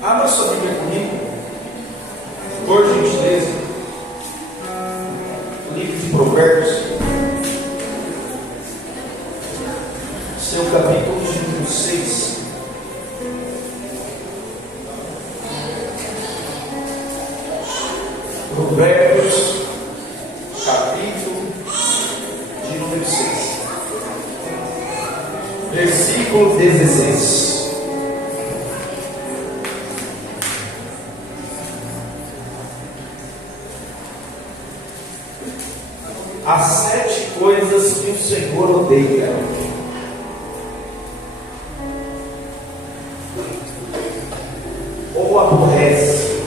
Abra sua Bíblia comigo, por gentileza, o livro de Provérbios, seu capítulo de número 6. Provérbios, capítulo de número 6, versículo 16. As 7 coisas que o Senhor odeia. Ou aborrece,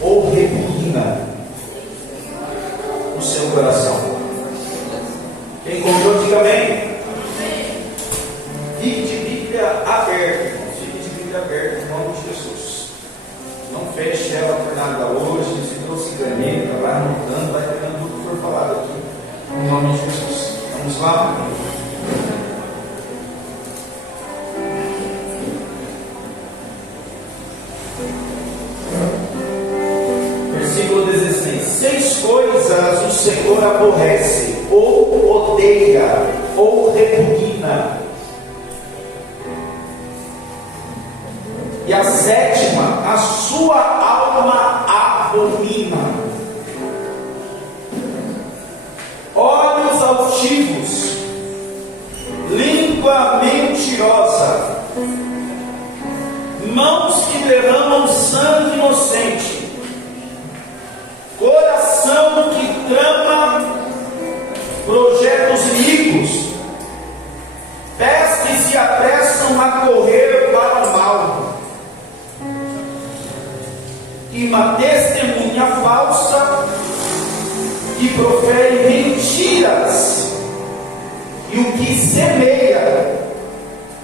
ou repugna no seu coração. Quem encontrou, diga amém. Fique de Bíblia aberta. Fique de Bíblia aberta em nome de Jesus. Não feche ela por nada hoje. Se trouxe caneta, vai anotando, vai pegando tudo que for falado aqui. Em nome de Jesus. Vamos lá? Versículo 16. 6 coisas o Senhor aborrece, ou odeia, ou repugna. E a 7ª, a sua alma abomina. Olhos altivos, língua mentirosa, mãos que derramam sangue inocente, coração que trama projetos iníquos, pés que se apressam a correr para o mal, e uma testemunha falsa que profere mentiras, e o que semeia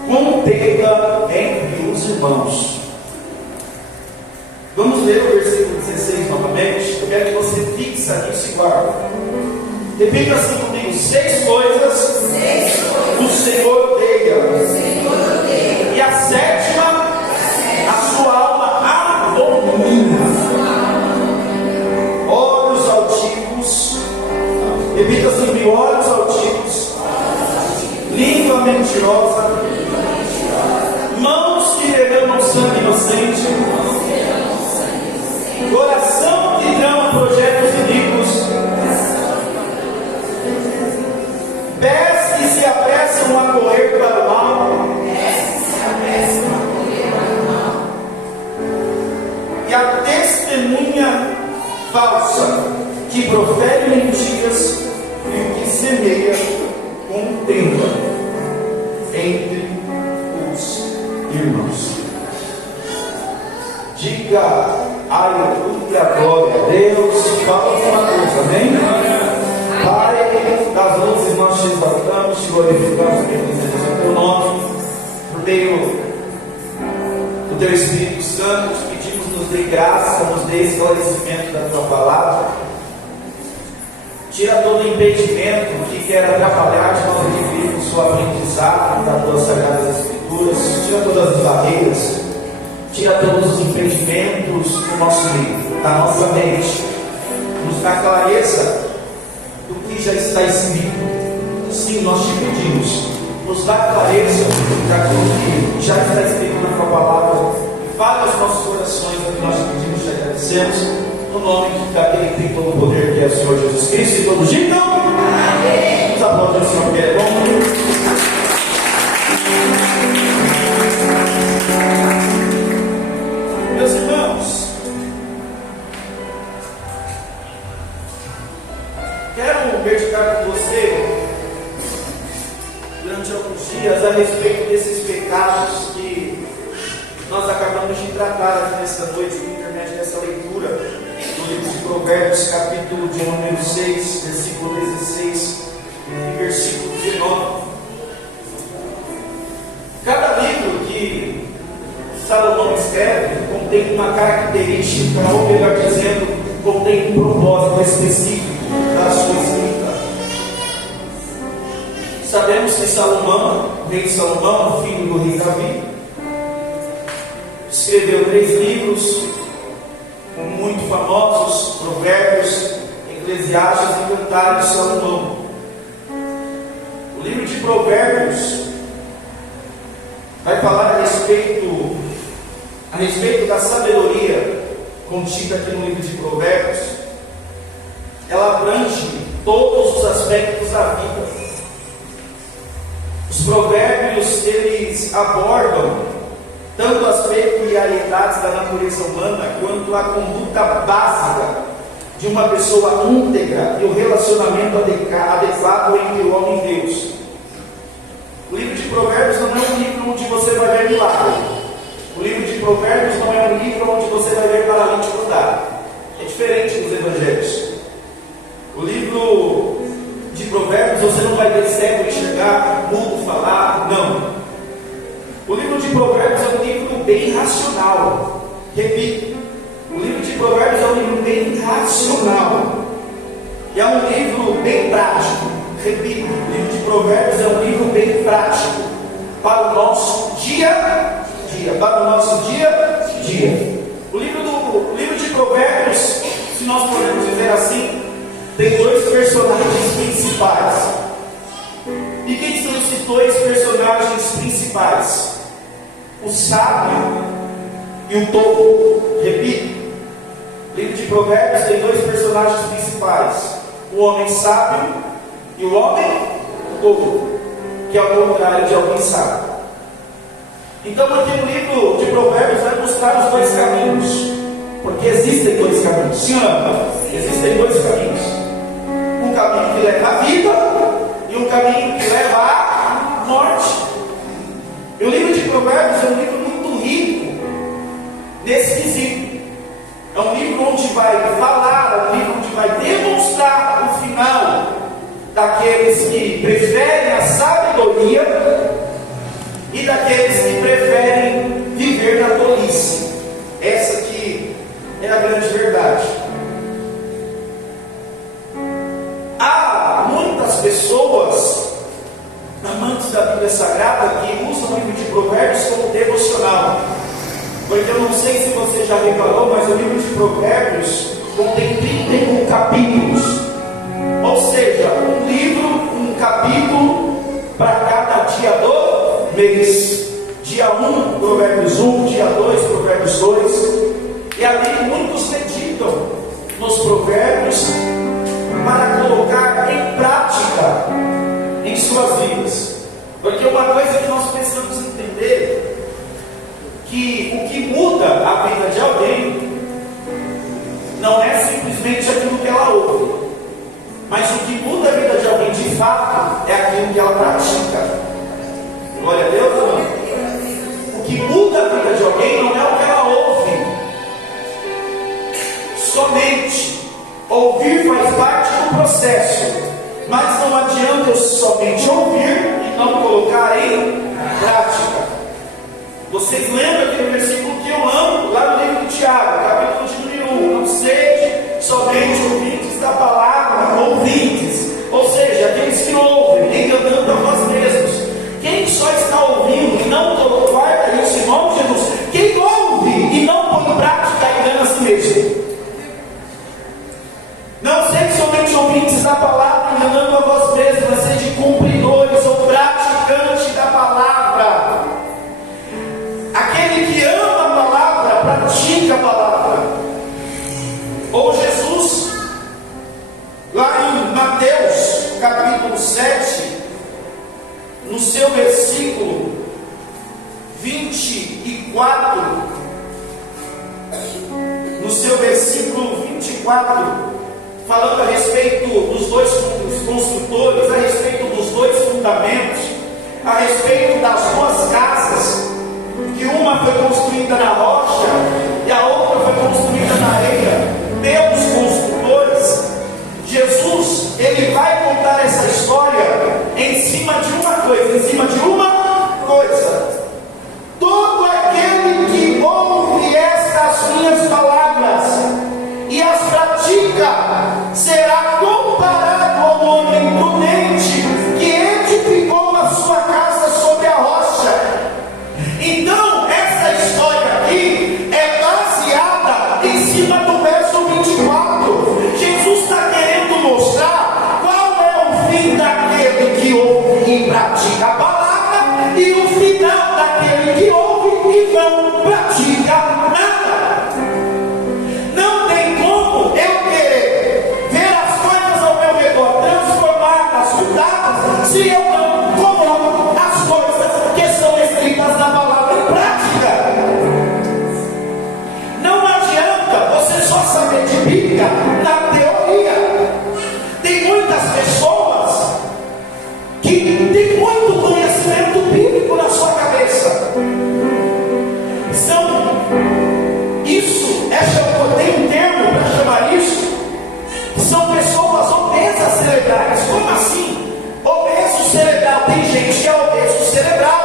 contenda entre os irmãos. Vamos ler o versículo 16 novamente. Eu quero que você fixe aqui e se guarde. Repita assim comigo: 6 coisas o Senhor odeia, e a 7ª, a sua alma abomina. Olhos altivos, repita assim: olhos altivos, língua mentirosa, mãos que derramam sangue inocente, coração que trama projetos iníquos, pés que se apressam a correr para o mal, e a testemunha falsa que profere mentiras, e o que semeia contenda entre os irmãos. Diga aleluia, glória a Deus. Fala uma coisa, amém? Pai, das luzes nós te exaltamos, te glorificamos, bendizemos o teu nome, por meio do teu Espírito Santo, te pedimos, nos dê graça, nos dê esclarecimento da tua palavra. Tira todo impedimento que quer atrapalhar de nós adquirirmos o aprendizado das tuas sagradas escrituras. Tira todas as barreiras, tira todos os impedimentos do nosso livro, da nossa mente. Nos dá clareza do que já está escrito. Sim, nós te pedimos, nos dá clareza daquilo que já está escrito na tua palavra. Fale aos nossos corações, o que nós te pedimos, te agradecemos. No nome daquele que tem todo o poder, que é o Senhor Jesus Cristo, e todos digam amém. Nos aplaude o Senhor, que é bom. Meus irmãos, quero meditar com você durante alguns dias a respeito desses pecados que nós acabamos de tratar aqui nesta noite, por intermédio dessa leitura do livro de Provérbios, capítulo de número 6, versículo 16 e versículo 19. Cada livro que Salomão escreve contém uma característica, ou melhor dizendo, contém um propósito específico da sua escrita. Sabemos que Salomão, o rei Salomão, filho do rei Davi, escreveu 3 livros muito famosos: Provérbios, Eclesiastes e Cantares de Salomão. O livro de Provérbios vai falar a respeito da sabedoria contida aqui no livro de Provérbios. Ela abrange todos os aspectos da vida. Os provérbios, eles abordam tanto as peculiaridades da natureza humana, quanto a conduta básica de uma pessoa íntegra e o relacionamento adequado entre o homem e Deus. O livro de Provérbios não é um livro onde você vai ver milagre. O livro de Provérbios não é um livro onde você vai ver paralítico andar. É diferente dos evangelhos. O livro de Provérbios você não vai ver cego enxergar, mudo falar, não. O livro de Provérbios é um livro bem racional. Repito, o livro de Provérbios é um livro bem racional. E é um livro bem prático. Repito, o livro de Provérbios é um livro bem prático para o nosso dia a dia. Para o nosso dia a dia. O livro de Provérbios, se nós podemos dizer assim, tem 2 personagens principais. E quem são esses 2 personagens principais? O sábio e o tolo. Repito, o livro de Provérbios tem 2 personagens principais: o homem sábio e o homem tolo, que é o contrário de alguém sábio. Então, aqui no livro de Provérbios vai mostrar os 2 caminhos, porque existem 2 caminhos. Sim ou não? Existem 2 caminhos: um caminho que leva à vida e um caminho que leva à morte. E o livro de Provérbios é um livro muito rico nesse quesito. É um livro onde vai falar, é um livro onde vai demonstrar o final daqueles que preferem a sabedoria e daqueles que preferem viver na tolice. Essa aqui é a grande verdade. Há muitas pessoas amantes da Bíblia Sagrada que usam o livro de Provérbios como devocional. Porque eu não sei se você já reparou, mas o livro de Provérbios contém 31 capítulos. Ou seja, um livro, um capítulo para cada dia do mês. Dia 1, Provérbios 1, dia 2, Provérbios 2. E ali muitos meditam nos provérbios para colocar em prática em suas vidas. Porque uma coisa que nós precisamos entender, que o que muda a vida de alguém não é simplesmente aquilo que ela ouve, mas o que muda a vida de alguém de fato é aquilo que ela pratica. Glória a Deus, irmão. O que muda a vida de alguém não é o que ela ouve. Somente ouvir faz parte do processo, mas não adianta eu somente ouvir e não colocar em prática. Vocês lembram aquele versículo que eu amo, lá no livro de Tiago, capítulo de número 1: não sede somente ouvintes da palavra, ouvintes, ou seja, aqueles que ouvem, enganando a vós mesmos. Quem só está ouvindo e não guarda isso em nome de Jesus, quem ouve e não põe em prática, engana a si mesmo. Não sede somente ouvintes da palavra, enganando a vós mesmos, mas sede cumpridores ou praticantes da palavra. Aquele que ama a palavra, pratica a palavra. Ou Jesus, lá em Mateus, capítulo 7, no seu versículo 24, falando a respeito dos 2 construtores, a respeito dos 2 fundamentos, a respeito das 2 casas, que uma foi construída na rocha e a outra foi construída na areia pelos construtores. Jesus, ele vai contar essa história em cima de uma coisa: todo aquele que ouve estas minhas palavras e as pratica será comparado ao homem prudente que edificou a sua casa sobre a rocha. Então, essa história aqui pratica nada. Não tem como eu querer ver as coisas ao meu redor transformadas, mudadas, se eu não coloco as coisas que são escritas na palavra em prática. Não adianta você só saber de Bíblia na teoria. Tem muitas pessoas que têm muito conhecimento bíblico na sua cabeça. Tem um termo para chamar isso. São pessoas obesas cerebrais. Como assim? Obeso cerebral. Tem gente que é obeso cerebral.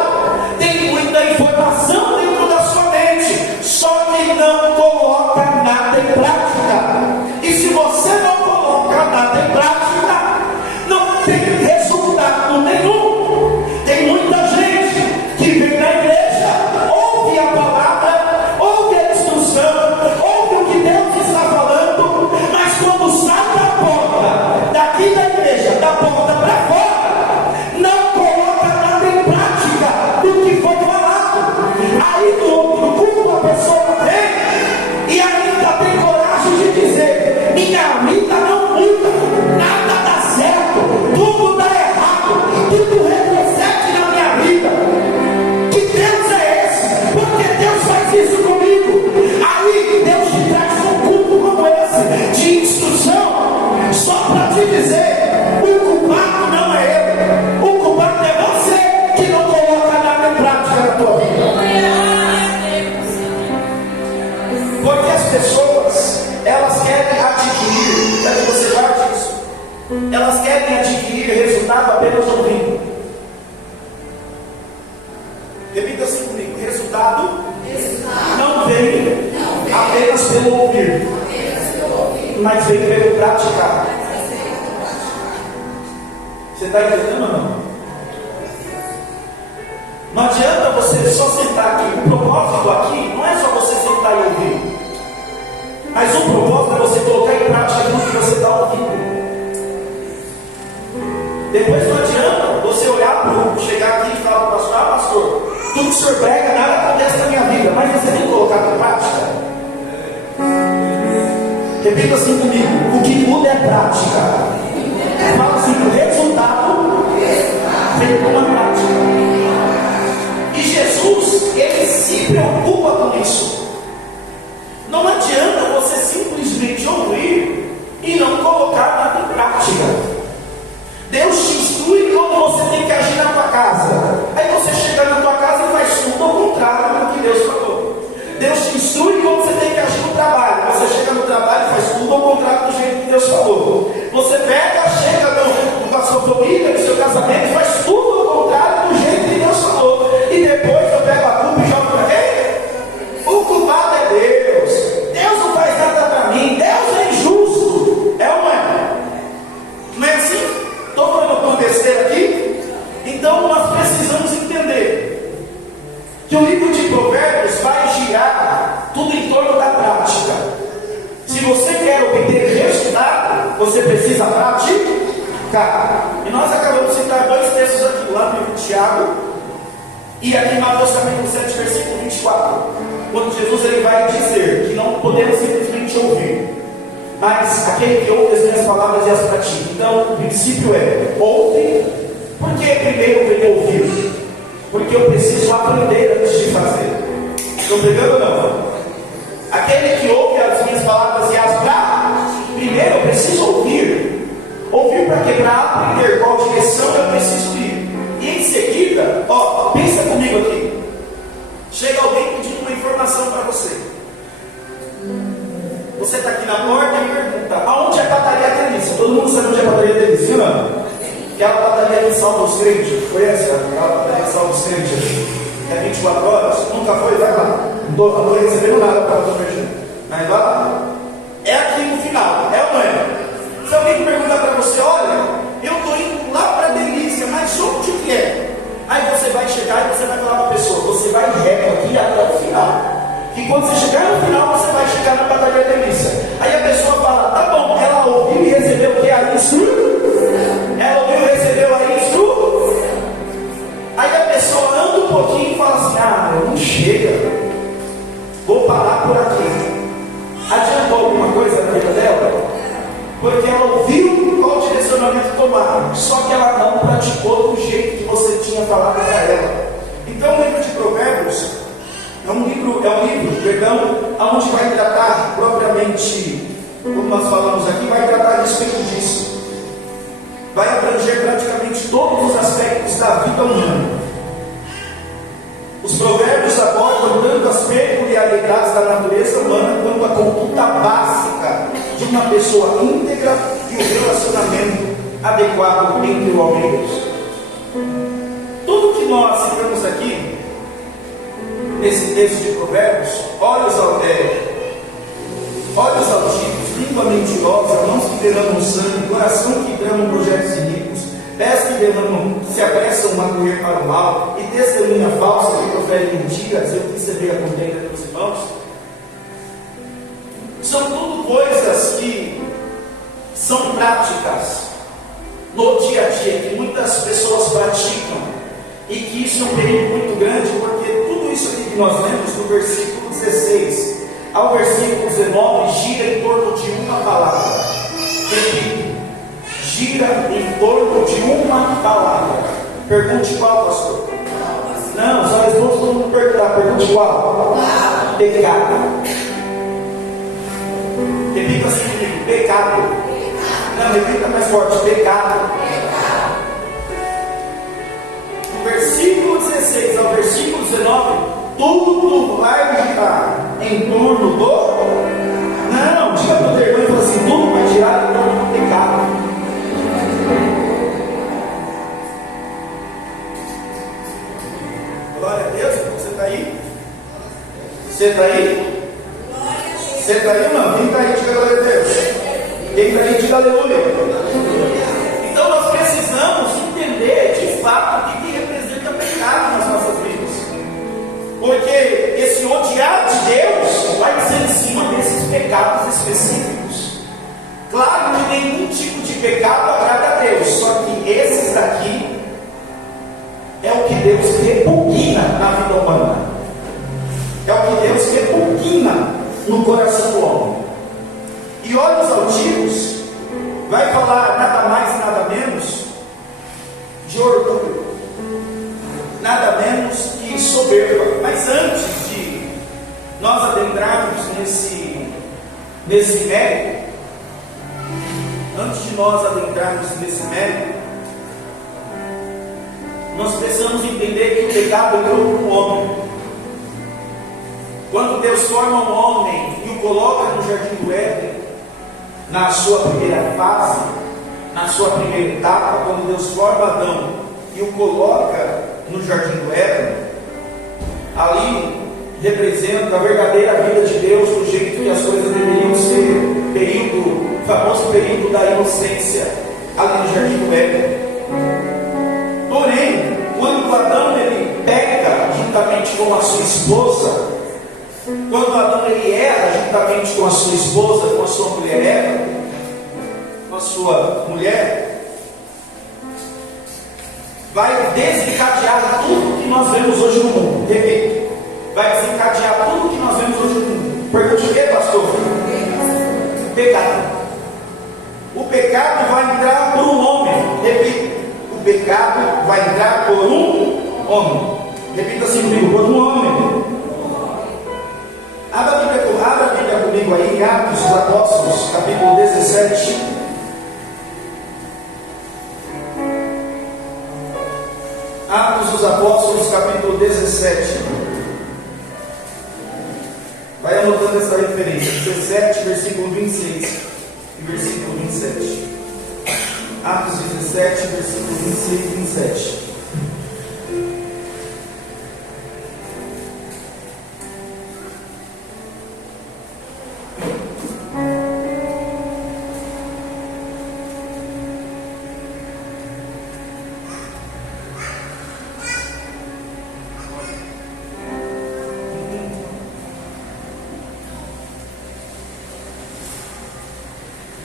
Tem muita informação dentro da sua mente, só que não coloca nada em prática. E se você não coloca nada em prática, não tem resultado nenhum. Tem muita gente que vem na igreja, ouve a palavra, ouve a instrução, ouve o que Deus está falando, mas quando sai da porta, daqui da igreja, da porta para fora, não coloca nada em prática do que foi falado. Aí no outro culto a pessoa vem e ainda tem coragem de dizer: minha vida não muda, nada dá certo, tudo dá errado, tudo retrocede na minha vida. Que Deus é esse? Porque Deus faz isso comigo. Aí Deus te traz um culto como esse, de instrução, só para te dizer: o culpado não é ele, o culpado é você que não coloca nada em prática na tua vida. Porque as pessoas, elas querem adquirir, para que você guarde isso, elas querem adquirir resultado apenas ouvindo. Repita assim comigo: resultado não vem apenas pelo ouvir, mas vem pelo praticar. Você está entendendo ou não? Não adianta você só sentar aqui. O propósito aqui não é só você sentar e ouvir, mas o propósito é você colocar em prática aquilo que você está ouvindo. Depois não adianta você olhar, chegar aqui e falar para o pastor: ah, pastor, tudo que o senhor prega, nada acontece na minha vida, mas você tem colocado em prática. Repita assim comigo: o que muda é prática. Fala assim: o resultado vem com a prática. E Jesus, ele se preocupa com isso. Não adianta você simplesmente ouvir e não colocar nada em prática. Deus te instrui como você tem que agir na tua casa. Aí você chega na tua casa e faz tudo ao contrário do que Deus falou. Deus te instrui como você tem que agir no trabalho. Você chega no trabalho e faz tudo ao contrário do jeito que Deus falou. Você pega, chega com a sua família, no seu casamento, e faz tudo ao contrário do jeito que Deus falou. E depois eu pego a culpa e jogo para quem? O culpado é Deus. Deus não faz nada para mim. Deus é injusto. É ou não é? Não é assim? Estou falando besteira aqui? Então nós precisamos entender que o livro de Provérbios vai girar tudo em torno da prática. Se você quer obter resultado, você precisa praticar. E nós acabamos de citar dois textos aqui, lá no livro de Tiago e aqui em Mateus capítulo 7, versículo 24, quando Jesus ele vai dizer que não podemos simplesmente ouvir, mas aquele que ouve as minhas palavras e as pratica. Então o princípio é: ouve. Por que primeiro eu venho ouvir? Porque eu preciso aprender antes de fazer. Estou pegando ou não? Aquele que ouve as minhas palavras e as pratica, primeiro eu preciso ouvir. Ouvir para quê? Para aprender qual direção eu preciso ir. E em seguida, pensa comigo aqui. Chega alguém pedindo uma informação para você. Você está aqui na porta e pergunta: aonde é a padaria Delícia? Todo mundo sabe onde é a padaria Delícia, não é? Aquela padaria que salva os crentes. Conhece aquela padaria que salva os crentes? É 24 horas? Nunca foi? Vai lá. Não estou recebendo nada para o meu. Mas vai lá. É aqui no final. É ou não é? Se alguém perguntar para você: olha, eu estou indo lá para a Delícia, mas onde que é? Aí você vai chegar e você vai falar para a pessoa: você vai reto aqui até o final. E quando você chegar no final, você vai chegar na padaria Delícia. Aí a pessoa fala: tá bom, ela ouviu e recebeu o que? A instrução. Ela ouviu e recebeu a instrução. Aí a pessoa anda um pouquinho e fala assim: ah, não chega. por aqui. Adiantou alguma coisa na vida dela? Porque ela ouviu qual direcionamento tomar, só que ela não praticou do jeito que você tinha falado para ela. Então o livro de Provérbios é um livro, onde vai tratar propriamente, como nós falamos aqui, vai tratar a respeito disso. Vai abranger praticamente todos os aspectos da vida humana. Os provérbios abordam tanto as peculiaridades da natureza humana quanto a conduta básica de uma pessoa íntegra e o relacionamento adequado entre o homem e Deus. Tudo que nós citamos aqui nesse texto de Provérbios, olhos altivos, língua mentirosa, mãos que derramam sangue, coração que derramam projetos iníquos, pés que se apressam a correr para o mal, e testemunha falsa que profere mentiras, eu que recebi a contenda dos irmãos, são tudo coisas que são práticas no dia a dia, que muitas pessoas praticam, e que isso é um perigo muito grande, porque tudo isso aqui que nós lemos do versículo 16 ao versículo 19 gira em torno de uma palavra. Repito, gira em torno de uma palavra. Pergunte qual, pastor? Não, só responde todo mundo perguntar. Pergunte qual? Pecado. Repita assim comigo: pecado. Não, repita mais forte: pecado. Do versículo 16 ao versículo 19, tudo vai girar em torno do. Não, diga para o teu irmão e fala assim: tudo vai girar em torno do pecado. Glória a Deus. Você está aí? Você está aí? Você está aí ou não? Quem está aí, diga glória a Deus. Quem está aí, diga aleluia. Então nós precisamos entender de fato o que representa pecado nas nossas vidas. Porque esse odiar de Deus vai ser em cima desses pecados específicos. Claro que nenhum tipo de pecado agrada a Deus, só que esses daqui é o que Deus repugna na vida humana. É o que Deus repugna no coração do homem. E olhos altivos vai falar nada mais e nada menos de orgulho, nada menos que soberba. Mas antes de nós adentrarmos nesse mérito, nós precisamos entender que o pecado entrou no homem. Quando Deus forma um homem e o coloca no jardim do Éden, na sua primeira fase, na sua primeira etapa, quando Deus forma Adão e o coloca no jardim do Éden, ali representa a verdadeira vida de Deus, do jeito que as coisas deveriam ser, o famoso período da inocência, ali no jardim do Éden. Porém, quando Adão ele peca juntamente com a sua esposa, quando Adão ele erra juntamente com a sua esposa, com a sua mulher Eva, com a sua mulher, vai desencadear tudo que nós vemos hoje no mundo. Repito, vai desencadear tudo que nós vemos hoje no mundo. Pergunte o que, pastor? Pecado. O pecado vai entrar por um homem. Repito, o pecado vai entrar por um homem. Repita assim comigo: por um homem. Abra a Bíblia comigo aí em Atos dos Apóstolos, capítulo 17. Atos dos Apóstolos, capítulo 17. Vai anotando essa referência: 17, versículo 26 e versículo 27. Atos 17, versículo 26 e 27.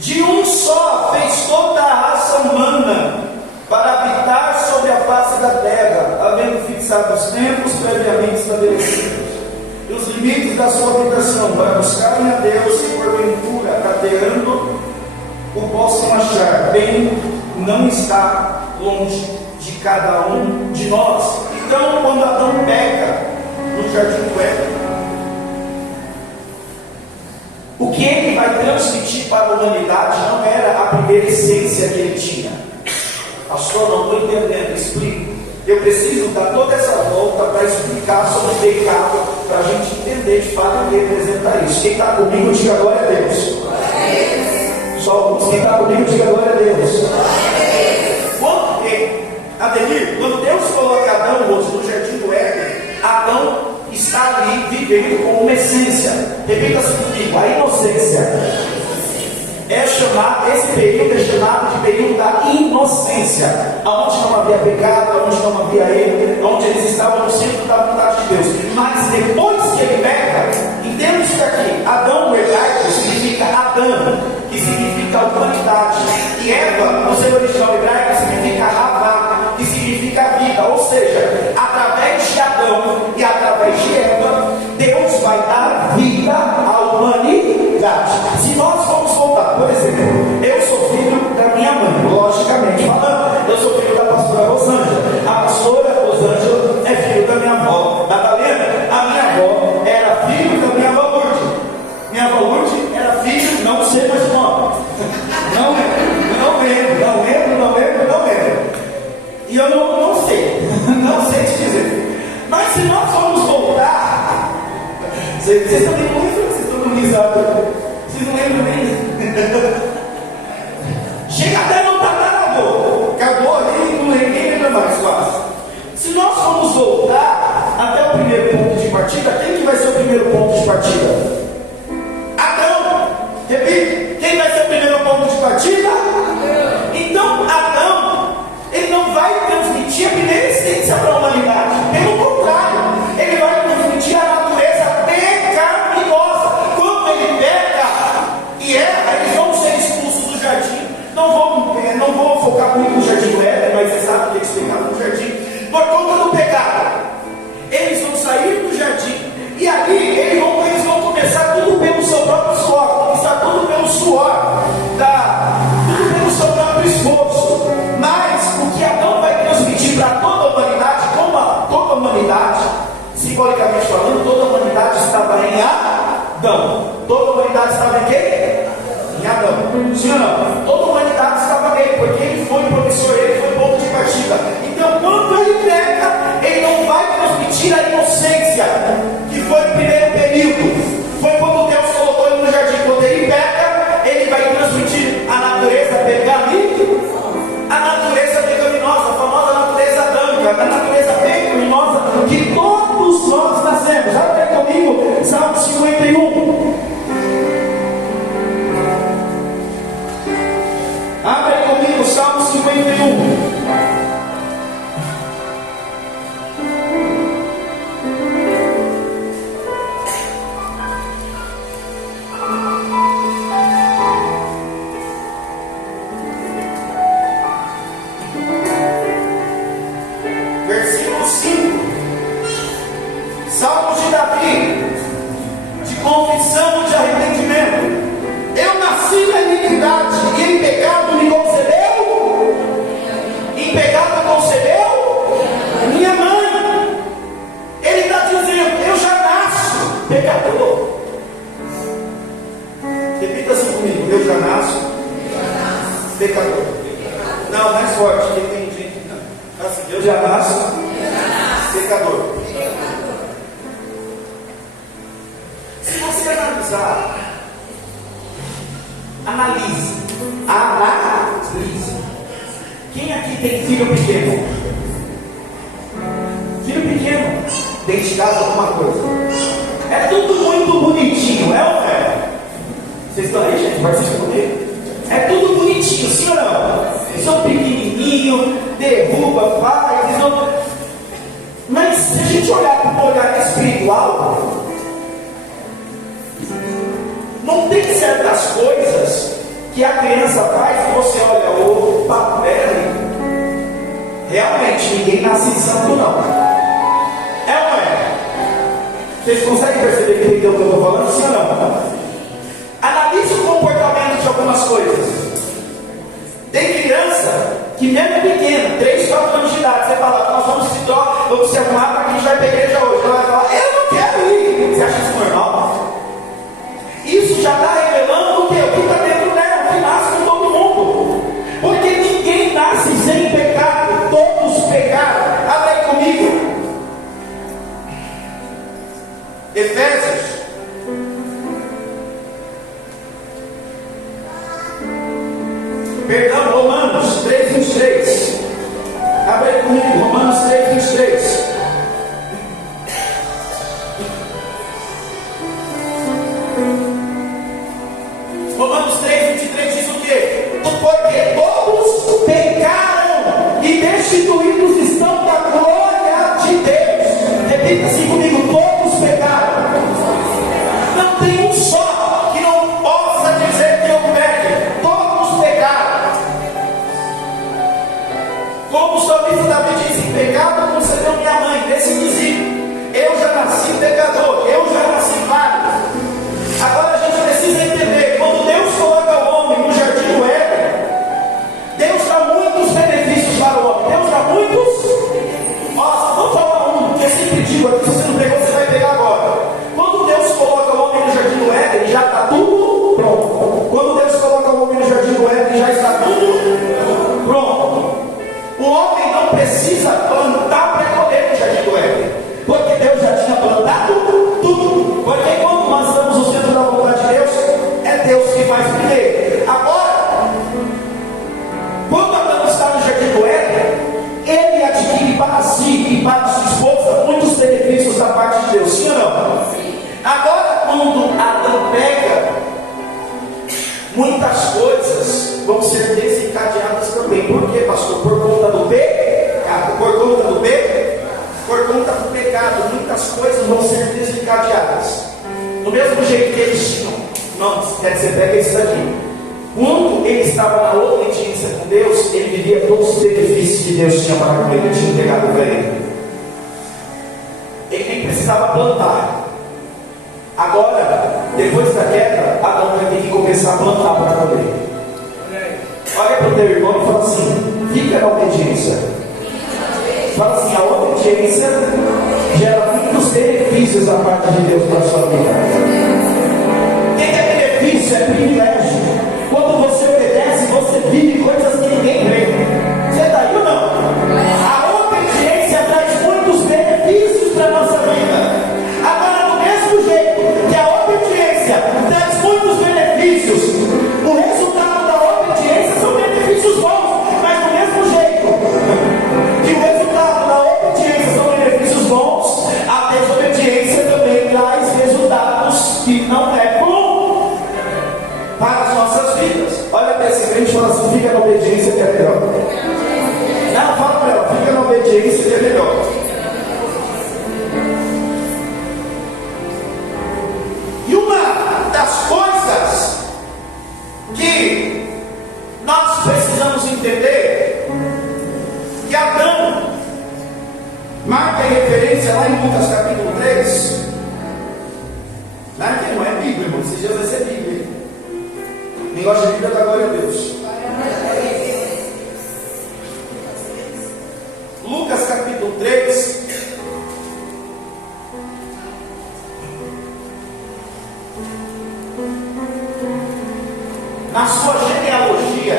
De um só fez toda a raça humana para habitar sobre a face da terra, havendo fixado os tempos previamente estabelecidos, e os limites da sua habitação para buscarem a Deus e porventura tateando o possam achar, bem não está longe de cada um de nós. Então, quando Adão peca no jardim do Éden, o que ele vai transmitir para a humanidade não era a primeira essência que ele tinha. Pastor, não estou entendendo, explico. Eu preciso dar toda essa volta para explicar sobre o pecado, para a gente entender de fato o que representa isso. Quem está comigo, diga glória a Deus. Só alguns, quem está comigo, diga glória a Deus. Quando Deus coloca Adão no jardim do Éden, Adão está ali vivendo com uma essência. Repita-se comigo, a inocência. Esse período é chamado de período da inocência, onde não havia pecado, onde não havia erro, onde eles estavam no centro da vontade de Deus. Mas depois que ele peca, entenda isso daqui: Adão no hebraico significa Adão, que significa humanidade, e Eva no seu original hebraico significa Havá, que significa vida. Ou seja, através de Adão e através de Eva, Deus vai dar vida à humanidade. Se nós formos voltar, por exemplo, eu sou filho da minha mãe, logicamente falando, eu sou filho da pastora Rosângela. A pastora Rosângela é filho da minha avó Madalena. A minha avó era filho da minha avó Lourdes. Minha avó Lourdes era filho, não sei mais o nome. Não lembro. E eu não sei, não sei te dizer. Mas se nós formos voltar, vocês também não lembram, vocês estão comigo, vocês não lembram nem. Chega até não estar nada, acabou ali, ninguém lembra mais quase. Se nós formos voltar até o primeiro ponto de partida, quem que vai ser o primeiro ponto de partida? Adão. Repita, quem vai ser o primeiro ponto de partida? Então Adão, ele não vai transmitir a primeira essência para a humanidade, pelo contrário, ele vai transmitir a natureza pecaminosa. Quando ele peca e erra, eles vão ser expulsos do jardim. Não vou focar muito no jardim do Éden, mas você sabe o que eles pecaram no jardim. Por conta do pecado, eles vão sair do jardim e ali eles vão começar tudo pelo seu próprio suor, começar tudo pelo suor, tudo pelo seu próprio esforço. Mas o que Adão vai transmitir para toda a humanidade, como toda a humanidade, simbolicamente falando, toda a humanidade estava em Adão. Toda a humanidade estava em quem? Em Adão. Sim ou não? Toda a humanidade estava nele, porque ele foi o professor, ele foi o ponto de partida. Então, quando ele peca, ele não vai transmitir a inocência, que foi o primeiro período. Foi quando Deus colocou ele no jardim. Quando ele peca, ele vai transmitir a natureza pecaminosa, a famosa natureza adâmica, a natureza pecaminosa que todos nós nascemos. Abre comigo, Salmo 51. Abre comigo, Salmo 51. Versículo 5. Salmo de Davi, de confissão e de arrependimento. Eu nasci na iniquidade e em pecado me concebeu. Em pecado concebeu minha mãe. Ele está dizendo: eu já nasço pecador. Repita assim comigo: eu já nasço pecador. Não, mais forte, porque tem gente que não. Assim, eu já nasço pecador. Se você analisar, analise. Quem aqui tem filho pequeno? Filho pequeno, dentro de casa alguma coisa. É tudo muito bonitinho, é ou não é? Vocês estão aí, gente? Participa comigo? É tudo bonitinho, sim ou não? Eles são pequenininhos, derruba, faz, eles não... Mas se a gente olhar para o olhar espiritual, não tem certas coisas que a criança faz que você olha, opa, peraí, realmente ninguém nasce santo não. É ou não é? Vocês conseguem perceber que entendeu o que eu estou falando? Sim ou não? Analise o comportamento de algumas coisas. Tem criança que mesmo pequena, 3, 4 anos de idade, você fala, nós vamos se arrumar para que a gente vai para a igreja hoje. Ela vai falar, eu não quero ir. Você acha isso normal? Isso já está revelando o que? O que está dentro dela, o que nasce com todo mundo. Porque ninguém nasce sem pecado, todos pecaram. Abre aí comigo. Efésios. Perdão, Romanos 3, 23. Abre aí comigo, Romanos 3, 23. Romanos 3, 23 diz o quê? Porque todos pecaram e destituídos estão da glória de Deus. Repita assim comigo, todos pecaram. Não tem um só que não possa dizer que eu peque. Todos pecaram. Como o salmista Davi diz, em pecado concebeu minha mãe, nesse quesito. Eu já nasci pecador, eu já nasci falho. Agora a gente precisa entender, quando Deus coloca o homem no jardim do Éden, Deus dá muitos benefícios para o homem. Deus dá muitos. Nossa, vamos falar um, porque eu sempre digo aqui, se você não pegou, você vai pegar agora. Quando Deus coloca o homem no jardim do Éden, já está tudo pronto. Quando Deus coloca o homem no jardim do Éden, já está tudo pronto. O homem não precisa plantar para colher no jardim do Éden, porque Deus já tinha plantado tudo. Porque quando nós estamos no centro da vontade de Deus, é Deus que faz primeiro. Agora, quando Adão está no jardim do Éden, ele adquire para si e para sua esposa muitos benefícios da parte de Deus, sim ou não? Sim. Agora, quando Adão pega, muitas coisas vão ser desencadeadas também. Por quê, pastor? Por conta do pecado. Por conta do pecado. Por conta do pecado, muitas coisas vão ser desencadeadas. Do mesmo jeito que eles tinham. Não, quer dizer, pega isso daqui. Quando ele estava na obediência com Deus, ele vivia todos os benefícios que Deus tinha para com ele, ele tinha entregado para ele. Ele nem precisava plantar. Agora, depois da queda, Adão vai ter que começar a plantar para com ele. Olha para o teu irmão e fala assim: fica na obediência. Fala assim: a obediência gera muitos benefícios da parte de Deus para a sua vida. O que é benefício? É privilégio. Quando você obedece, você vive coisas que ninguém vê. Você está aí ou não? A obediência traz muitos benefícios para a nossa vida. Agora, do mesmo jeito que a obediência traz muitos benefícios, o resultado da obediência são benefícios bons. Mas do mesmo jeito que o resultado da obediência são benefícios bons, a desobediência também traz resultados que não é bom para as nossas vidas. Olha para esse crente e fala assim: fica na obediência que é melhor. Não, fala para ela: fica na obediência que é melhor. E uma das coisas que nós precisamos entender, que Adão marca em referência lá em Lucas capítulo 3. Não é Bíblia, irmão. Esses dias vai ser Bíblia. Quem gosta de Bíblia, dá glória a Deus. Lucas capítulo 3. Na sua genealogia,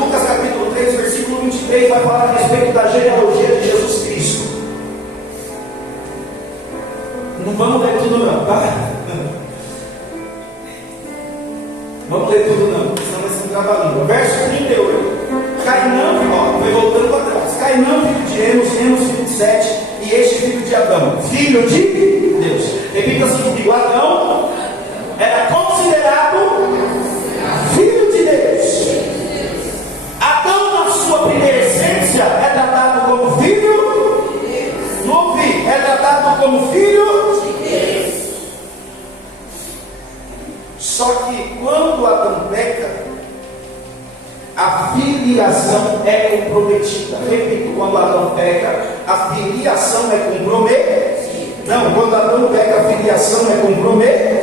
Lucas capítulo 3, versículo 23, vai falar a respeito da genealogia de Jesus Cristo. Não vamos ler tudo não, tá? Vamos ler tudo não, senão vai ser um cavalinho. Verso 38. Cainã, foi voltando para trás. Cainã, filho de Enos, Enos, filho de Sete, e este filho de Adão, filho de Deus. Repita assim comigo: Adão era considerado filho de Deus. Adão, na sua primeira essência, é tratado como filho. No fim, é tratado como filho de Deus. Só que quando Adão peca, a filiação é comprometida. Repito: quando Adão peca, a filiação é comprometida. Não, quando Adão peca, a filiação é comprometida.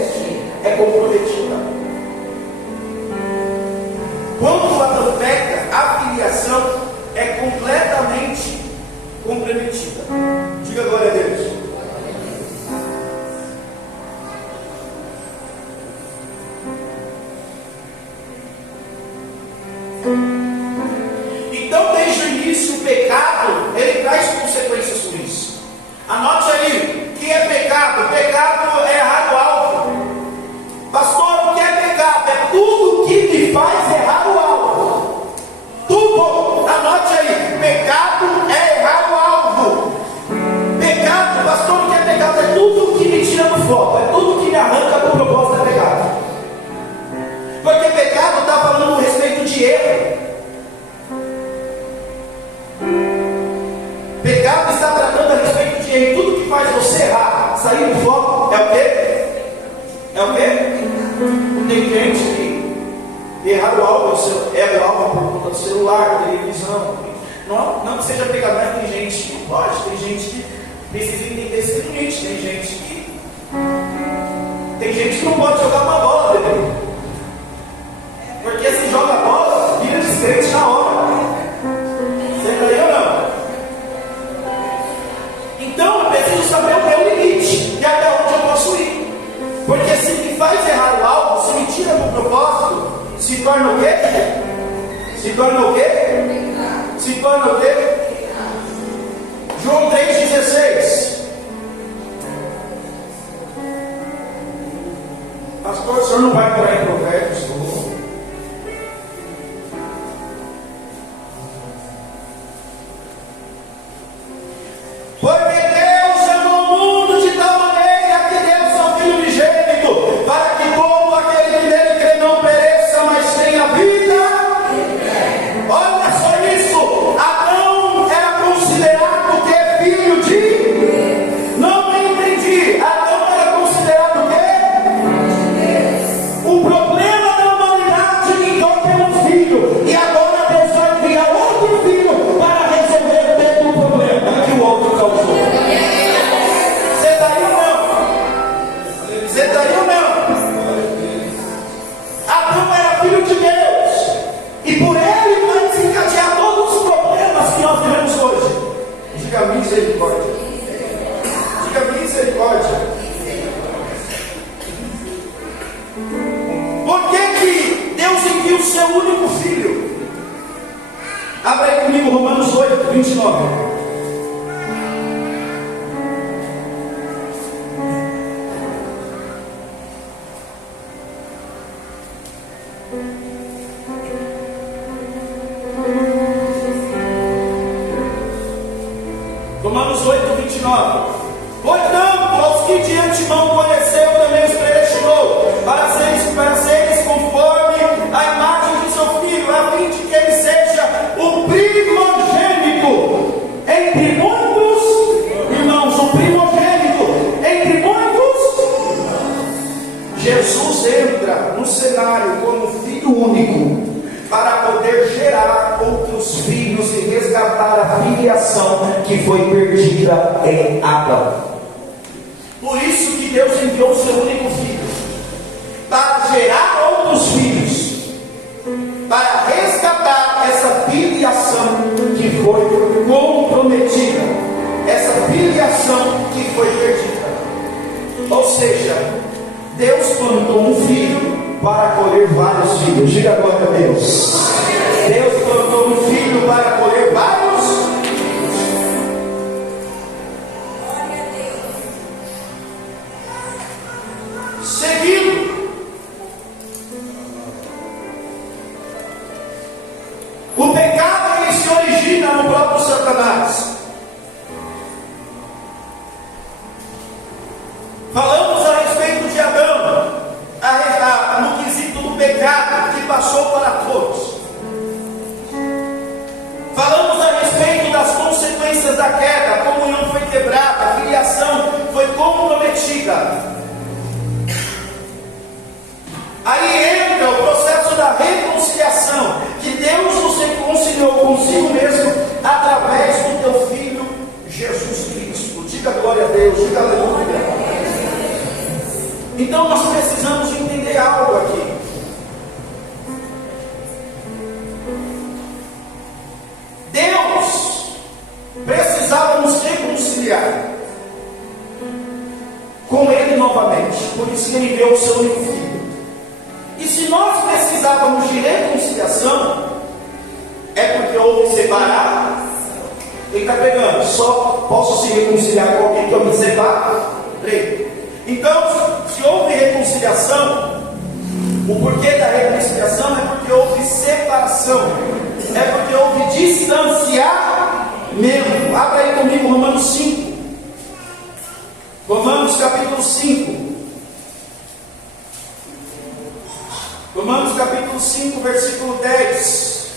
Quando Adão peca, a filiação é completamente comprometida. Diga glória a Deus. Então, desde o início, o pecado, ele traz consequências por isso. Anote aí, o que é pecado? Pecado é errar o alvo. Pastor, o que é pecado? É tudo que te faz errar o alvo. Tudo, anote aí, pecado é errar o alvo. Pecado, pastor, o que é pecado? É tudo que me tira do foco, é tudo que me arranca do propósito, é pecado. Porque pecado está falando a respeito de erro. Pecado está tratando a respeito de erro. Tudo que faz você errar, sair do foco, é o quê? É o quê? Tem gente que errar o alvo, erra o alvo por conta do celular, da televisão. Não que seja pecado, mas tem gente que pode, tem gente que precisa entender esse limite, tem gente que não pode jogar uma bola, bebê. Porque se joga a bola, vira descrente na hora. Você está aí ou não? Então eu preciso saber o meu limite e até onde eu posso ir. Porque se me faz errar o alvo, se me tira do propósito, se torna o quê? Se torna o quê? Se torna o quê? João 3,16. Pastor, o senhor não vai entrar em Provérbios? Porque Deus amou o mundo de tal maneira que deu seu Filho unigênito, para que todo aquele que nele crê não pereça, mas tenha vida. Olha só isso. Adão era considerado que filho de... Não entendi. Adão era considerado o quê? O problema da humanidade então tem um filho. E agora Deus vai criar outro filho para resolver o mesmo problema que o outro causou. Você está aí ou não? Você está aí ou não? Adão era filho de Deus. E por ele vai desencadear todos os problemas que nós vivemos hoje. Diga misericórdia. Diga misericórdia. Por que Deus enviou o seu único filho? Abra aí comigo Romanos 8, 29. Romanos 8, 29. Portanto, aos que de antemão conheceu, também os predestinou, para seres conforme a imagem de seu Filho, a fim de que ele seja o primogênito entre muitos irmãos. O primogênito entre muitos. Jesus entra no cenário como filho único, para poder gerar outros filhos e resgatar a filiação que foi perdida em Adão. Por isso que Deus enviou o seu único filho, para gerar outros filhos, para resgatar essa filiação que foi comprometida, essa filiação que foi perdida. Ou seja, Deus plantou um filho para colher vários filhos. Diga glória a Deus. Deus plantou um filho para colher vários filhos. Seguindo, o pecado ele se origina no próprio Satanás. Falamos a respeito de Adão, no quesito do pecado que passou para todos. Falamos a respeito das consequências da queda, a comunhão foi quebrada, a filiação foi comprometida. Aí entra o processo da reconciliação, que Deus nos reconciliou consigo mesmo através do teu Filho Deus, diga aleluia. Então nós precisamos entender algo aqui. Deus precisava nos reconciliar com Ele novamente, por isso que Ele deu o seu único filho. E se nós precisávamos de reconciliação, é porque houve separação. Quem está pegando? Só posso se reconciliar com alguém que eu me separei. Então, se houve reconciliação, o porquê da reconciliação é porque houve separação, é porque houve distanciamento. Abra aí comigo Romanos 5. Romanos capítulo 5. Romanos capítulo 5, versículo 10.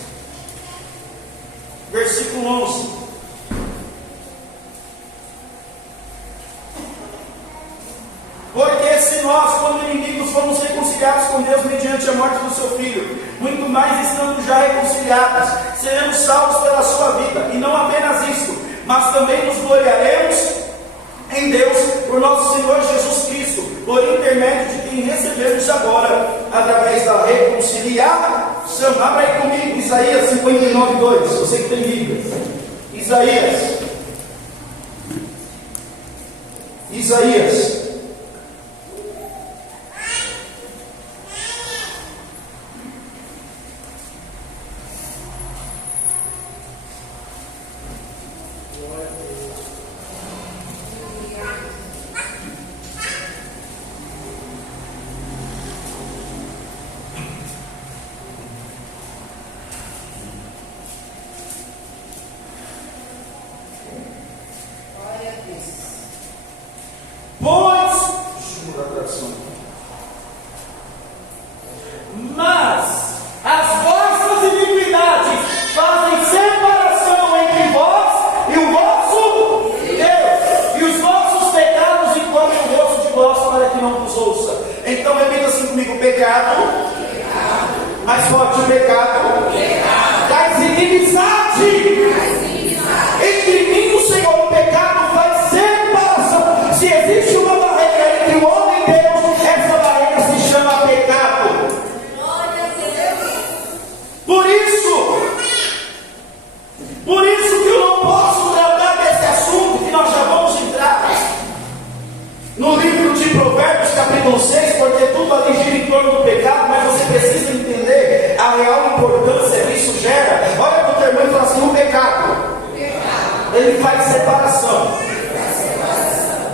Versículo 11. Porque se nós, quando inimigos, fomos reconciliados com Deus mediante a morte do seu Filho, muito mais estando já reconciliados, seremos salvos pela sua vida. E não apenas isso, mas também nos gloriaremos em Deus por nosso Senhor Jesus Cristo, por intermédio de quem recebemos agora, através da reconciliação. Abra aí comigo Isaías 59:2. Você que tem Bíblia. Isaías. Mas as vossas iniquidades fazem separação entre vós e o vosso Deus, e os vossos pecados encobrem o rosto de vós para que não vos ouça. Então repita assim comigo: pecado, mais forte, pecado, traz inimizade entre mim e o Senhor. O pecado faz separação. Se existe uma barreira entre o homem e Deus, essa barreira se chama pecado. Por isso que eu não posso tratar desse assunto, que nós já vamos entrar no livro de Provérbios capítulo 6, porque tudo ali gira em torno do pecado, mas você precisa entender a real importância que isso gera. Olha para o teu irmão e fala assim: o pecado, ele faz separação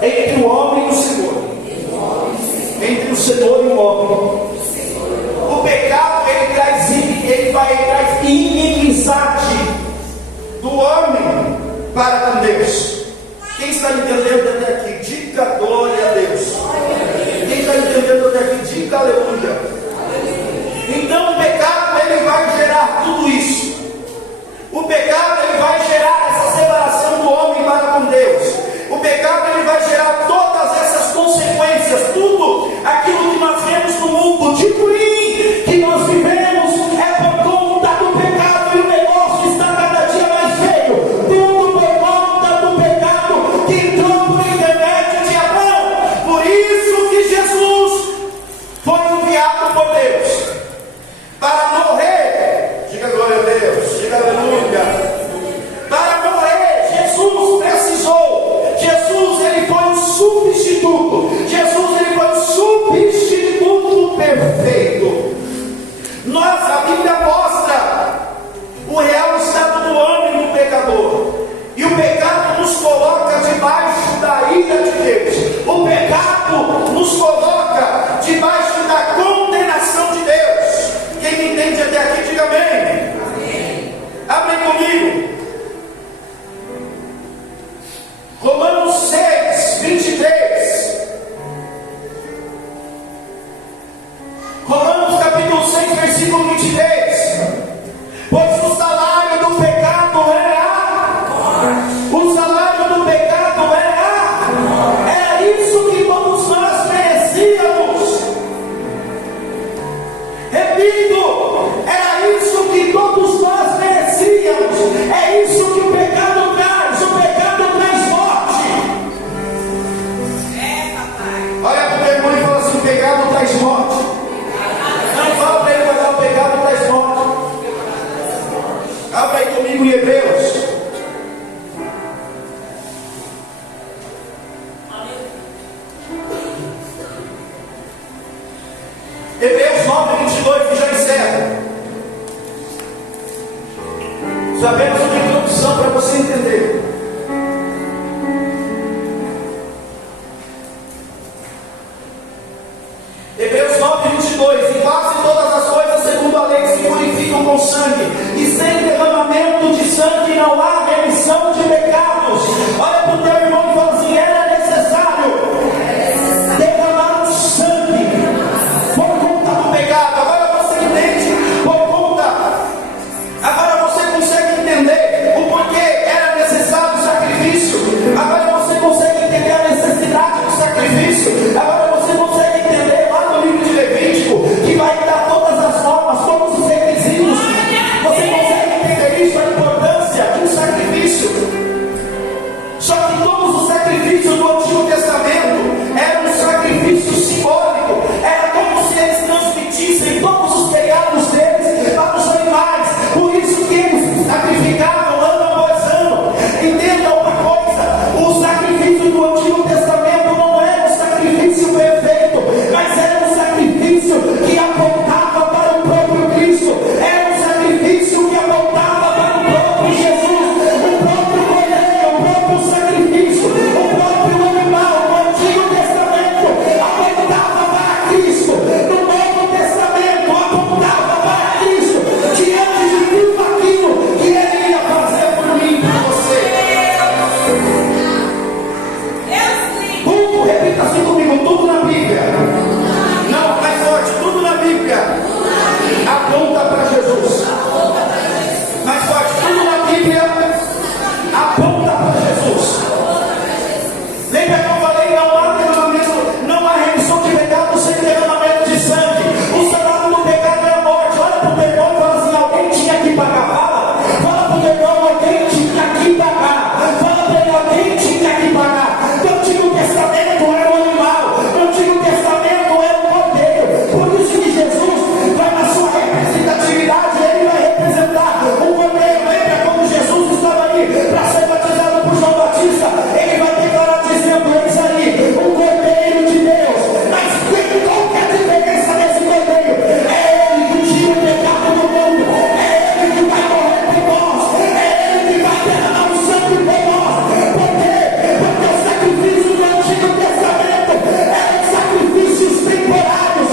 entre o homem e o Senhor, entre o Senhor e o homem. O pecado, ele traz inimizade do homem para com Deus. Quem está entendendo até aqui, diga glória a Deus. Quem está entendendo até aqui, diga aleluia. Então o pecado, ele vai gerar tudo isso. O pecado, ele vai gerar essa separação do homem para com Deus. O pecado, ele vai gerar todas essas consequências, tudo aquilo que nós vemos no mundo de ruim que nós vivemos é por conta do pecado, e o negócio está cada dia mais feio. Tudo por conta do pecado que entrou por intermédio de Adão. Por isso que Jesus foi enviado por Deus para morrer. Diga glória a Deus, diga aleluia. Para morrer, Jesus precisou. Jesus, ele foi um substituto. Jesus, ele foi um substituto perfeito. A Bíblia mostra o real estado do homem no pecador. E o pecado nos coloca debaixo da ira de Deus. O pecado nos coloca debaixo da condenação de Deus. Quem me entende até aqui, diga amém. Amém. Abre comigo Romanos 6, 23. Romanos capítulo 6, versículo 23. Pois o salário do pecado é a morte. O salário do pecado é a morte. Era isso que todos nós merecíamos. 22: e quase todas as coisas segundo a lei que se purificam com sangue, e sem derramamento de sangue não há remissão de pecados. Olha para o teu irmão e fala assim: era necessário derramar o sangue por conta do pecado. Agora você entende por conta, agora você consegue entender o porquê era necessário o sacrifício. Agora você consegue entender a necessidade do sacrifício. Agora você consegue entender lá no livro de Levítico que vai dar todas as normas, todos os requisitos. Você consegue entender isso, a importância de um sacrifício. Só que todos os sacrifícios do Antigo Testamento eram um sacrifício simbólico. Era como se eles transmitissem todos os pecados deles para os animais. Por isso que eles sacrificavam ano após ano. Entenda uma coisa: o sacrifício do Antigo Testamento não era um sacrifício perfeito, mas era um sacrifício que apontava para o próprio Cristo. Era um sacrifício que apontava para o próprio Jesus, o próprio cordeiro, o próprio sacrifício, o próprio animal. No Antigo Testamento apontava para Cristo, no Novo Testamento apontava para Cristo, diante de tudo aquilo que Ele ia fazer por mim e por você. Tudo, repita assim comigo: tudo na Bíblia. Não, mais forte: tudo na Bíblia aponta para Jesus. Mais forte: tudo na Bíblia aponta para Jesus. Lembra que eu falei: não há derramamento, não há remissão de pecado sem derramamento de sangue. O salário do pecado é a morte. Olha para o teu irmão e fala assim: alguém tinha que pagar. Fala para o teu irmão: alguém tinha que pagar. Fala para ele: alguém tinha que pagar. No Antigo Testamento era o animal, no Antigo Testamento era o cordeiro. Por isso que Jesus vai na sua representatividade, ele vai representar o cordeiro. Lembra quando Jesus estava ali para ser batizado por João Batista? Ele vai declarar dizendo: eis aí o cordeiro de Deus. Mas qual que é a diferença desse cordeiro? É ele que tira o pecado do mundo, é ele que vai morrer por nós, é ele que vai derramar o sangue por nós. Por quê? Porque os sacrifícios do Antigo Testamento eram sacrifícios temporários.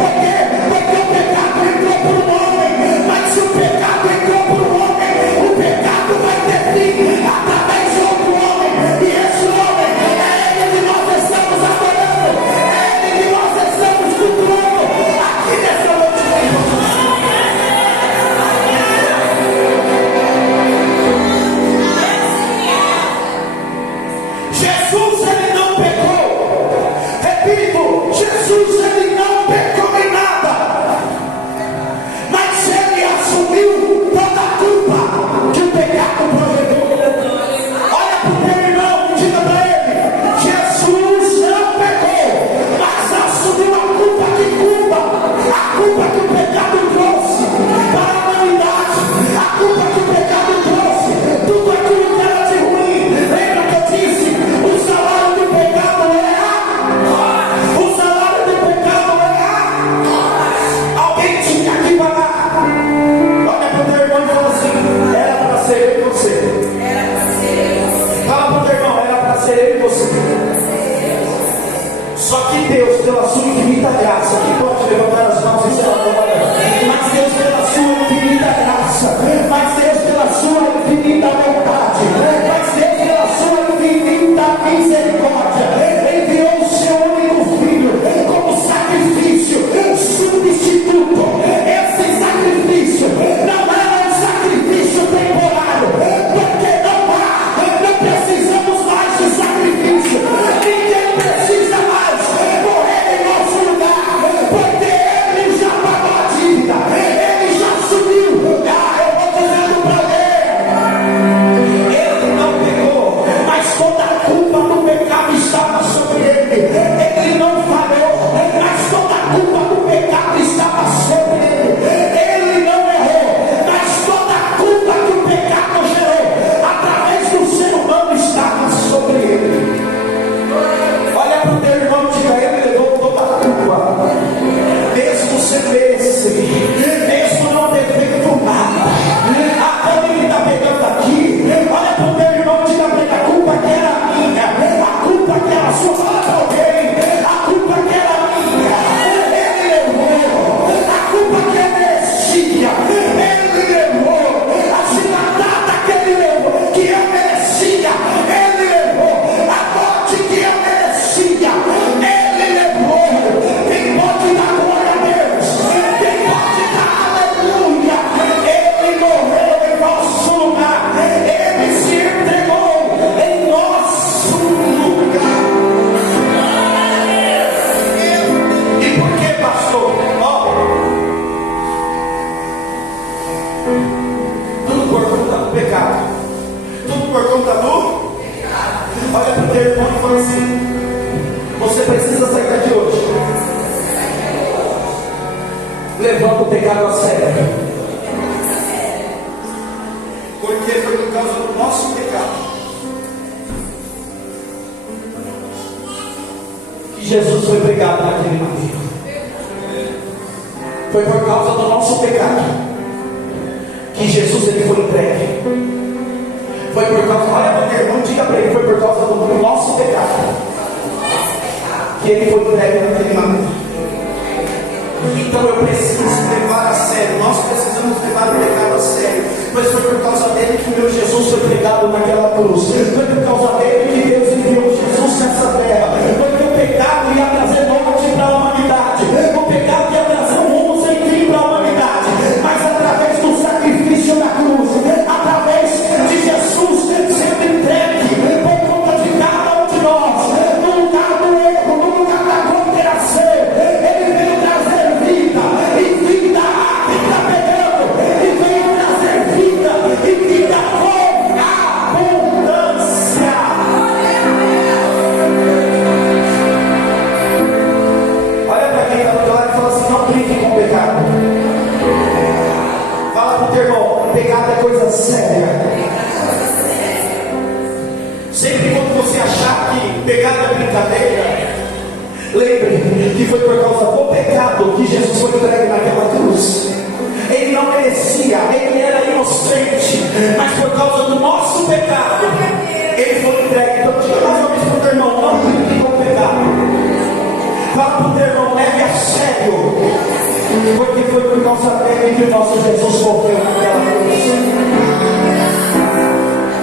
Por quê? Porque o pecado entrou por um homem, mas se o pecado entrou por um homem, o pecado vai ter fim através de outro homem. E esse homem é ele que nós estamos adorando, é ele que nós estamos cultuando aqui nessa noite. Jesus, ele não pecou. Repito: Jesus, ele não pecou em nada, mas ele assumiu toda a culpa que o pecado projetou. Olha para o teu irmão e diga para ele: Jesus não pecou, mas assumiu a culpa que o pecado trouxe para a humanidade, a culpa que o pecado trouxe, tudo aquilo que era de ruim. Lembra que eu disse: o salário do pecado é a o salário do pecado é a alguém tinha que pagar. Olha para o teu irmão e fala assim: era para ser eu e você. Fala para o teu irmão: era para ser eu e você. Só que Deus, pela sua infinita graça, que pode levantar as mãos e ser adorado, mas Deus, pela sua infinita graça, mas Deus, pela sua infinita vontade, mas Deus, pela sua infinita misericórdia, enviou o seu único filho como sacrifício substituto. Esse sacrifício não era um sacrifício temporário, porque não precisamos mais de sacrifício. Ninguém precisa mais morrer em nosso lugar, porque ele já pagou precisa sair daqui hoje levando o pecado a sério, porque foi por causa do nosso pecado que Jesus foi pregado naquele madeiro. Foi por causa do nosso pecado que Jesus ele foi entregue. Foi por causa, olha para o teu irmão, diga para ele, foi por causa do nosso pecado que ele foi entregue naquele madeiro. Então eu preciso levar a sério, nós precisamos levar o pecado a sério, pois foi por causa dele que o meu Jesus foi pregado naquela cruz, foi por causa dele que Deus enviou Jesus nessa terra, porque o pecado ia trazer morte para a humanidade, o pecado ia trazer um rumo sem fim para a humanidade, mas através do sacrifício na cruz, através de Jesus sendo entregue por conta de cada um de nós, no lugar do erro, no lugar da condenação, ele veio trazer vida, e vida que está pegando, e veio trazer vida, e vida com abundância. Olha para quem está do teu lado e fala assim: não brinque com o pecado. Fala para o teu irmão: pecado é coisa séria. Sempre quando você achar que pecado é brincadeira, lembre que foi por causa do pecado que Jesus foi entregue naquela cruz. Ele não merecia, ele era inocente, mas por causa do nosso pecado, ele foi entregue. Então diga mais uma vez para o teu irmão: não brinque com o pecado. Fala para o teu irmão: leve a sério, porque foi por causa dele que o nosso Jesus morreu naquela cruz.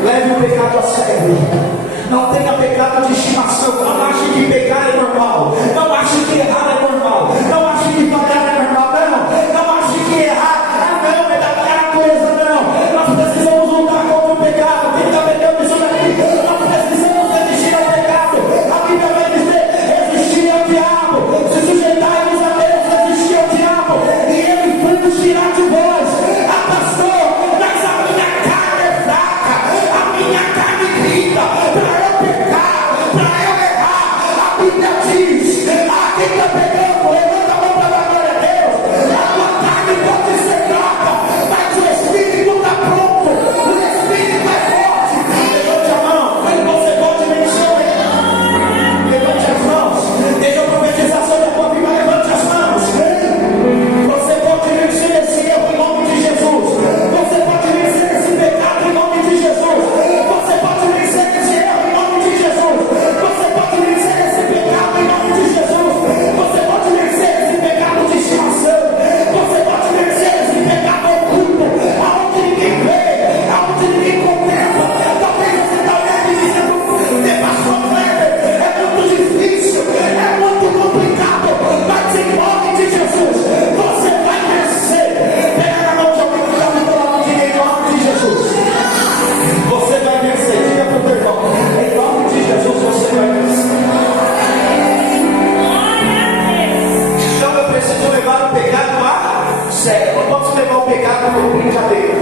Leve o pecado a sério. Não tenha pecado de estimação. Não ache que pecar é normal. Não ache que errar é normal. Não ache que falhar é normal. Não ache que errar não é daquela coisa. Não. Nós precisamos lutar contra o pecado. Quem está pegando isso daqui? Nós precisamos resistir ao pecado. A Bíblia vai dizer: resistir ao diabo. Se sujeitar-vos a Deus, resistir ao diabo, e ele fugirá de vós. Ah, pastor, mas a minha carne é fraca. A minha carne grita para eu pecar, para eu errar. A Bíblia diz: quem está pegando, levanta a mão para dar glória a Deus. A tua carne pode ser fraca, mas o Espírito está pronto, o Espírito é forte. Levante a mão, você pode vencer. Levante as mãos, deixa eu profetizar sobre a tua vida. Levante as mãos. Você pode vencer esse erro em nome de Jesus. Você pode vencer esse pecado em nome de Jesus. Você pode vencer esse erro em nome de Jesus. Você pode vencer esse pecado em nome de Jesus. Você pode vencer esse pecado de estimação. Você pode vencer esse pecado oculto, aonde ninguém vê, aonde ninguém contempla. Talvez você está olhando e dizendo: pastor Kleber, é muito difícil, é muito complicado, mas em nome de Jesus você vai vencer. Pega na mão de alguém que está me falando de em nome de Jesus. Você vai vencer. Diga para o teu irmão: em nome de Jesus você vai vencer. Então eu preciso levar o pecado a sério. Não posso levar o pecado como brincadeira.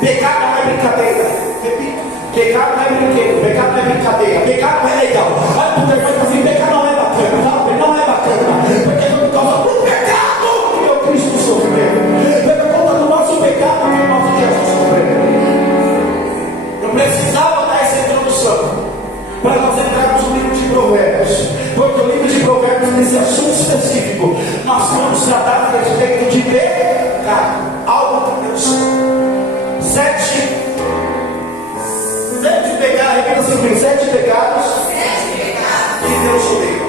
Pecado não é brincadeira. Repito: pecado não é brinquedo. Pecado não é brincadeira. Pecado não é legal. Olha para o teu irmão e fala assim: pecado não é bacana. Fala, não é bacana, porque foi por causa do pecado que meu Cristo sofreu. Foi por conta do nosso pecado que o nosso Jesus sofreu. Eu precisava dar essa introdução para nós entrarmos no livro de Provérbios, porque o livro de Provérbios, nesse assunto específico, nós vamos tratar a respeito de pecado. Algo que Deus. 7 pecados, repita assim comigo: 7 pecados que Deus odeia.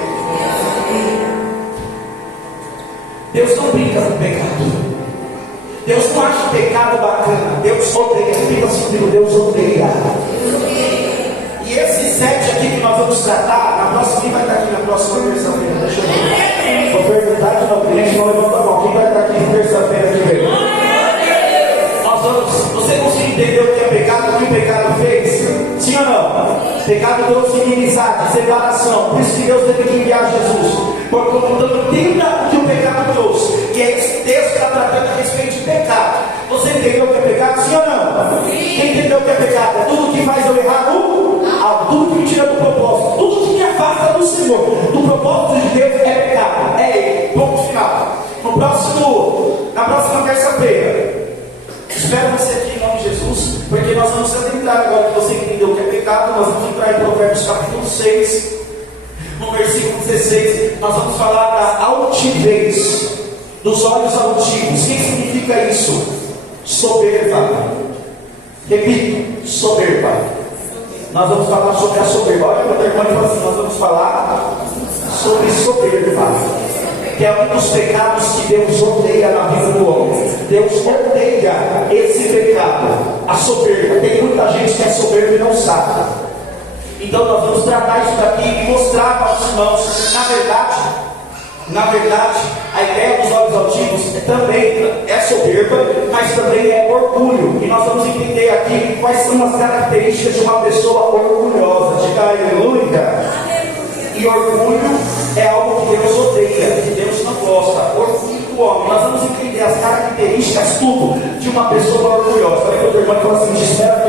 Deus não brinca com pecado. Deus não acha pecado bacana. Deus odeia. Repita assim comigo: Deus odeia. E esses 7 aqui que nós vamos tratar, na próxima, quem vai estar aqui na próxima terça-feira? Deixa eu ver. Vou perguntar de novo, cliente não levanta a mão. Quem vai estar aqui terça-feira que vem? Nós vamos. Você conseguiu entender o que é pecado, o que o pecado fez? Sim ou não? Pecado trouxe inimizade, separação. Por isso que Deus teve que enviar Jesus. Porque entenda o que o pecado trouxe. E é esse texto que está tratando a respeito de pecado. Você entendeu o que é pecado? Sim ou não? Quem entendeu o que é pecado? É tudo que faz eu errar no algo, tudo que me tira do propósito, tudo que me afasta do Senhor, do propósito de 6, no versículo 16, nós vamos falar da altivez, dos olhos altivos. O que significa isso? Soberba. Repito, soberba. Nós vamos falar sobre a soberba. Olha para o teu irmão e fala assim: nós vamos falar sobre soberba, que é um dos pecados que Deus odeia na vida do homem. Deus odeia esse pecado, a soberba. Tem muita gente que é soberba e não sabe. Então nós vamos tratar isso daqui e mostrar para os irmãos, na verdade, a ideia dos olhos altivos também é soberba, mas também é orgulho. E nós vamos entender aqui quais são as características de uma pessoa orgulhosa. Diga aleluia. E orgulho é algo que Deus odeia, que Deus não gosta. Orgulho do homem. Nós vamos entender as características, tudo, de uma pessoa orgulhosa. Olha que eu estou falando assim, espera